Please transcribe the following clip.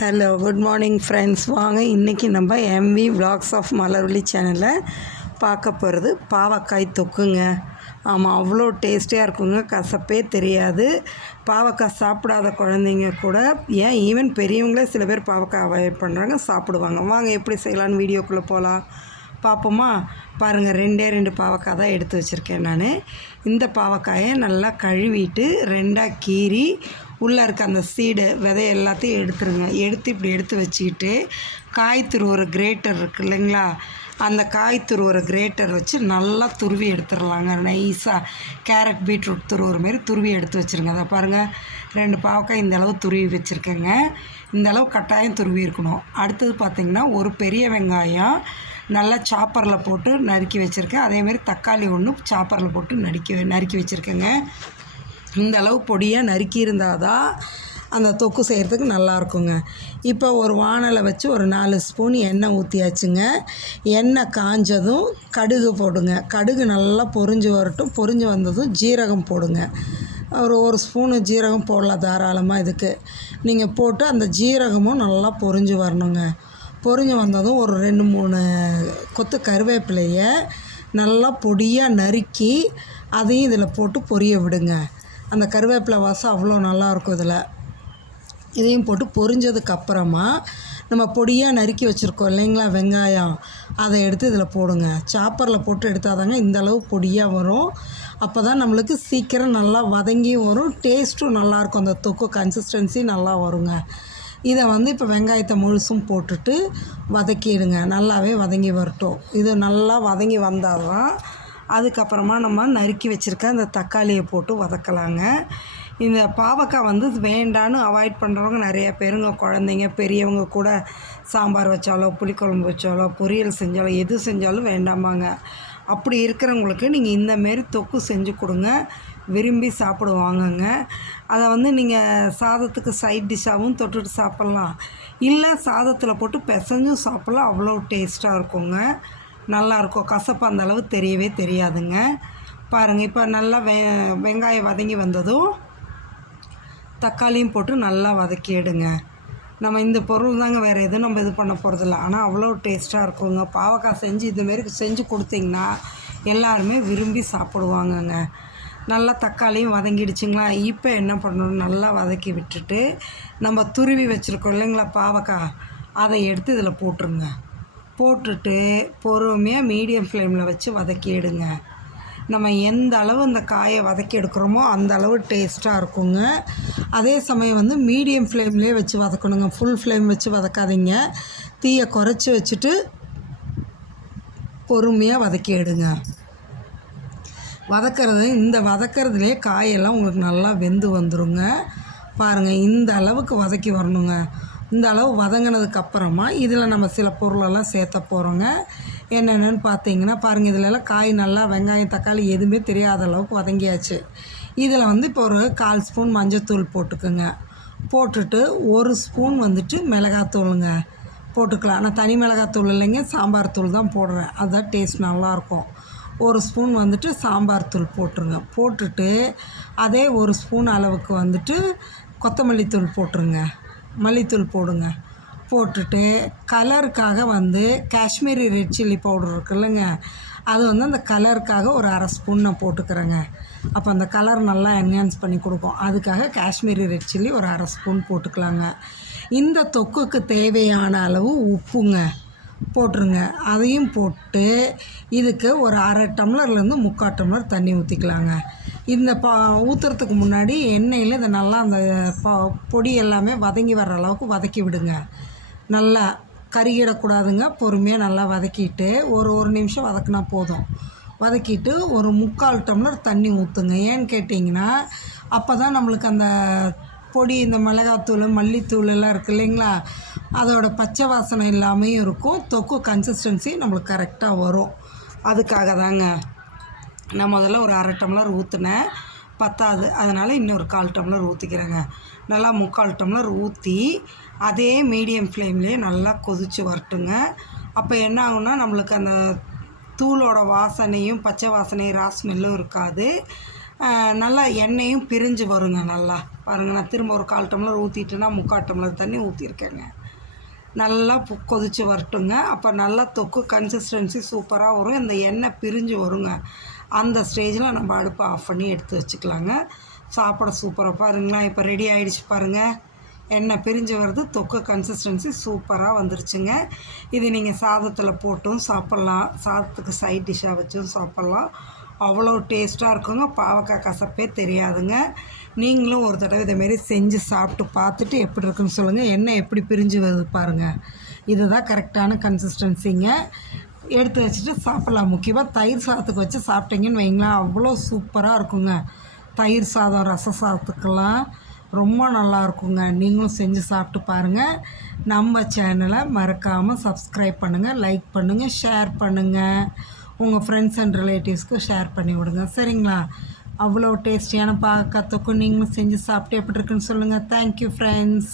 Hello good morning friends வாங்க இன்றைக்கி நம்ம எம்வி vlogs ஆஃப் மலர்வழி சேனலில் பார்க்க போகிறது பாவக்காய் தொக்குங்க. ஆமாம் அவ்வளோ டேஸ்டியாக இருக்குங்க. கசப்பே தெரியாது. பாவக்காய் சாப்பிடாத குழந்தைங்க கூட ஏன் ஈவன் பெரியவங்களே சில பேர் பாவக்காய் அவாய்ட் பண்ணுறாங்க சாப்பிடுவாங்க. வாங்க எப்படி செய்யலான்னு வீடியோக்குள்ளே போகலாம் பார்ப்போமா? பாருங்கள் ரெண்டே ரெண்டு பாவக்காய் தான் எடுத்து வச்சுருக்கேன் நான். இந்த பாவக்காயை நல்லா கழுவிட்டு ரெண்டாக கீறி உள்ளே இருக்க அந்த சீடு விதை எல்லாத்தையும் எடுத்துருங்க. எடுத்து இப்படி எடுத்து வச்சுக்கிட்டு காய் துருவுற கிரேட்டர் இருக்குது இல்லைங்களா? அந்த காய் துருவுற கிரேட்டர் வச்சு நல்லா துருவி எடுத்துடலாங்க நைஸாக கேரட் பீட்ரூட் துருவுற மாரி துருவி எடுத்து வச்சுருங்க. அதை பாருங்கள் ரெண்டு பாவக்காய் இந்த அளவு துருவி வச்சுருக்கேங்க. இந்த அளவு கட்டாயம் துருவி இருக்கணும். அடுத்தது பார்த்திங்கன்னா ஒரு பெரிய வெங்காயம் நல்லா சாப்பரில் போட்டு நறுக்கி வச்சுருக்கேன். அதேமாரி தக்காளி ஒன்று சாப்பரில் போட்டு நறுக்கி நறுக்கி வச்சுருக்கேங்க. இந்த அளவு பொடியாக நறுக்கி இருந்தால் தான் அந்த தொக்கு செய்கிறதுக்கு நல்லாயிருக்குங்க இப்போ ஒரு வானலை வச்சு ஒரு நாலு ஸ்பூன் எண்ணெய் ஊற்றியாச்சுங்க எண்ணெய் காஞ்சதும் கடுகு போடுங்க. கடுகு நல்லா பொரிஞ்சு வரட்டும். பொரிஞ்சு வந்ததும் ஜீரகம் போடுங்க. ஒரு ஒரு ஸ்பூனு ஜீரகம் போடலாம் தாராளமாக இதுக்கு. நீங்கள் போட்டு அந்த ஜீரகமும் நல்லா பொரிஞ்சு வரணுங்க. பொரிஞ்சு வந்ததும் ஒரு ரெண்டு மூணு கொத்து கருவேப்பிலையை நல்லா பொடியாக நறுக்கி அதையும் இதில் போட்டு பொரிய விடுங்க. அந்த கருவேப்பிலை வாசம் அவ்வளோ நல்லாயிருக்கும் இதில். இதையும் போட்டு பொரிஞ்சதுக்கப்புறமா நம்ம பொடியாக நறுக்கி வச்சுருக்கோம் இல்லைங்களா வெங்காயம். அதை எடுத்து இதில் போடுங்க. சாப்பரில் போட்டு எடுத்தாதாங்க இந்த அளவு பொடியாக வரும். அப்போ தான் நம்மளுக்கு சீக்கிரம் நல்லா வதங்கியும் வரும். டேஸ்ட்டும் நல்லாயிருக்கும். அந்த தொக்கு கன்சிஸ்டன்சி நல்லா வருங்க. இதை வந்து இப்போ வெங்காயத்தை முழுசும் போட்டுட்டு வதக்கிடுங்க. நல்லாவே வதங்கி வரட்டும். இது நல்லா வதங்கி வந்தால் தான் அதுக்கப்புறமா நம்ம நறுக்கி வச்சுருக்க அந்த தக்காளியை போட்டு வதக்கலாங்க. இந்த பாவக்காய் வந்து வேண்டான்னு அவாய்ட் பண்ணுறவங்க நிறையா பேருங்க. குழந்தைங்க பெரியவங்க கூட சாம்பார் வச்சாலோ புளிக்குழம்பு வச்சாலோ பொரியல் செஞ்சாலோ எது செஞ்சாலும் வேண்டாமாங்க. அப்படி இருக்கிறவங்களுக்கு நீங்கள் இந்தமாரி தொக்கு செஞ்சு கொடுங்க. விரும்பி சாப்பிடுவாங்கங்க. அதை வந்து நீங்கள் சாதத்துக்கு சைட் டிஷ்ஷாகவும் தொட்டுட்டு சாப்பிட்லாம். இல்லை சாதத்தில் போட்டு பிசைஞ்சும் சாப்பிட்லாம். அவ்வளோ டேஸ்ட்டாக இருக்குங்க. நல்லாயிருக்கும். கசப்பு அந்தளவு தெரியவே தெரியாதுங்க. பாருங்கள் இப்போ நல்லா வெ வெங்காயம் வதங்கி வந்ததும் தக்காளியும் போட்டு நல்லா வதக்கிடுங்க. நம்ம இந்த பொருள் தாங்க வேறு எதுவும் நம்ம இது பண்ண போகிறதில்ல ஆனால் அவ்வளோ டேஸ்ட்டாக இருக்குங்க. பாவக்காய் செஞ்சு இதுமாரி செஞ்சு கொடுத்தீங்கன்னா எல்லாருமே விரும்பி சாப்பிடுவாங்கங்க. நல்லா தக்காளியும் வதங்கிடுச்சுங்களா? இப்போ என்ன பண்ணணும்? நல்லா வதக்கி விட்டுட்டு நம்ம துருவி வச்சுருக்கோம் இல்லைங்களா பாவக்காய்? அதை எடுத்து இதில் போட்டுருங்க. போட்டுட்டு பொறுமையாக மீடியம் ஃப்ளேமில் வச்சு வதக்கி எடுங்க. நம்ம எந்த அளவு அந்த காயை வதக்கி எடுக்கிறோமோ அந்த அளவு டேஸ்ட்டாக இருக்குங்க. அதே சமயம் வந்து மீடியம் ஃப்ளேம்லேயே வச்சு வதக்கணுங்க. ஃபுல் ஃப்ளேம் வச்சு வதக்காதீங்க. தீயை குறைச்சி வச்சுட்டு பொறுமையாக வதக்கி எடுங்க. வதக்கிறது இந்த வதக்கிறதுலே காயெல்லாம் உங்களுக்கு நல்லா வெந்து வந்துருங்க. பாருங்கள் இந்த அளவுக்கு வதக்கி வரணுங்க. இந்த அளவு வதங்கினதுக்கு அப்புறமா இதில் நம்ம சில பொருளெல்லாம் சேர்த்த போகிறோங்க என்னென்னு பார்த்தீங்கன்னா பாருங்கள் இதிலெல்லாம் காய் நல்லா வெங்காயம் தக்காளி எதுவுமே தெரியாத அளவுக்கு வதங்கியாச்சு. இதில் வந்து இப்போ ஒரு கால் ஸ்பூன் மஞ்சத்தூள் போட்டுக்குங்க. போட்டுட்டு ஒரு ஸ்பூன் வந்துட்டு மிளகாத்தூளுங்க. போட்டுக்கலாம். நான் தனி மிளகாத்தூள் இல்லைங்க சாம்பார் தூள் தான் போடுறேன். அதுதான் டேஸ்ட் நல்லாயிருக்கும். ஒரு ஸ்பூன் வந்துட்டு சாம்பார் தூள் போட்டுருங்க. போட்டுட்டு அதே ஒரு ஸ்பூன் அளவுக்கு வந்துட்டு கொத்தமல்லி தூள் போட்டுருங்க. மல்லித்தூள் போடுங்க. போட்டுட்டு கலருக்காக வந்து காஷ்மீரி ரெட் சில்லி பவுடர் இருக்குல்லங்க. அது வந்து அந்த கலருக்காக ஒரு அரை ஸ்பூன் நான் போட்டுக்கிறேங்க. அப்போ அந்த கலர் நல்லா என்ஹான்ஸ் பண்ணி கொடுக்கும். அதுக்காக காஷ்மீரி ரெட் சில்லி ஒரு அரை ஸ்பூன் போட்டுக்கலாங்க. இந்த தொக்குக்கு தேவையான அளவு உப்புங்க போட்டுருங்க. அதையும் போட்டு இதுக்கு ஒரு அரை டம்ளர்லேருந்து முக்கால் டம்ளர் தண்ணி ஊற்றிக்கலாங்க இந்த பா ஊற்றுறதுக்கு முன்னாடி எண்ணெயில் இதை நல்லா அந்த ப பொடி எல்லாமே வதங்கி வர்ற அளவுக்கு வதக்கி விடுங்க. நல்லா கருகிடக்கூடாதுங்க. பொறுமையாக நல்லா வதக்கிட்டு ஒரு ஒரு நிமிஷம் வதக்கினா போதும். வதக்கிட்டு ஒரு முக்கால் டம்ளர் தண்ணி ஊற்றுங்க ஏன்னு கேட்டிங்கன்னா அப்போ தான் நம்மளுக்கு அந்த பொடி இந்த மிளகாத்தூள் மல்லித்தூள் எல்லாம் இருக்குது இல்லைங்களா? அதோட பச்சை வாசனை இல்லாமையும் இருக்கும். தொக்கு கன்சிஸ்டன்சி நம்மளுக்கு கரெக்டாக வரும். அதுக்காக தாங்க நான் முதல்ல ஒரு அரை டம்ளர் ஊற்றினேன் பத்தாது. அதனால் இன்னொரு கால் டம்ளர் ஊற்றிக்கிறேங்க நல்லா முக்கால் டம்ளர் ஊற்றி அதே மீடியம் ஃப்ளேம்லேயே நல்லா கொதித்து வரட்டுங்க. அப்போ என்ன ஆகும்னா நம்மளுக்கு அந்த தூளோட வாசனையும் பச்சை வாசனையும் ரா ஸ்மெல்லும் இருக்காது. நல்லா எண்ணெயும் பிரிஞ்சு வருங்க நல்லா. பாருங்கள் நான் திரும்ப ஒரு கால் டம்ளர் ஊற்றிட்டேன்னா முக்கால் டம்ளர் தண்ணி ஊற்றிருக்கேங்க நல்லா பு- கொதிச்சு வரட்டுங்க. அப்போ நல்லா தொக்கு கன்சிஸ்டன்சி சூப்பராக வரும். இந்த எண்ணெய் பிரிஞ்சு வருங்க. அந்த ஸ்டேஜில் நம்ம அடுப்பை ஆஃப் பண்ணி எடுத்து வச்சுக்கலாங்க. சாப்பிட சூப்பராக பாருங்களேன். இப்போ ரெடி ஆகிடுச்சு பாருங்கள் எண்ணெய் பிரிஞ்சு வருது. தொக்கு கன்சிஸ்டன்சி சூப்பராக வந்துருச்சுங்க. இது நீங்கள் சாதத்தில் போட்டும் சாப்பிட்லாம். சாதத்துக்கு சைட் டிஷ்ஷாக வச்சும் சாப்பிட்லாம். அவ்வளோ டேஸ்ட்டாக இருக்குங்க. பாவக்காய் கசப்பே தெரியாதுங்க. நீங்களும் ஒரு தடவை இதேமாரி செஞ்சு சாப்பிட்டு பார்த்துட்டு எப்படி இருக்குன்னு சொல்லுங்கள் எண்ணெய் எப்படி பிரிஞ்சு வருது பாருங்கள் இதுதான் கரெக்டான கன்சிஸ்டன்சிங்க எடுத்து வச்சுட்டு சாப்பிட்லாம். முக்கியமாக தயிர் சாதத்துக்கு வச்சு சாப்பிட்டீங்கன்னு வைங்களேன் அவ்வளோ சூப்பராக இருக்குங்க. தயிர் சாதம் ரச சாதத்துக்கெல்லாம் ரொம்ப நல்லா இருக்குங்க. நீங்களும் செஞ்சு சாப்பிட்டு பாருங்கள் நம்ம சேனலை மறக்காமல் சப்ஸ்கிரைப் பண்ணுங்கள் லைக் பண்ணுங்கள் ஷேர் பண்ணுங்கள் உங்கள் ஃப்ரெண்ட்ஸ் அண்ட் ரிலேட்டிவ்ஸ்க்கு ஷேர் பண்ணி விடுங்க. சரிங்களா? அவ்வளோ டேஸ்டியான பாக்கத்துக்கும் நீங்களும் செஞ்சு சாப்பிட்டு எப்படி இருக்குன்னு சொல்லுங்கள் தேங்க்யூ ஃப்ரெண்ட்ஸ்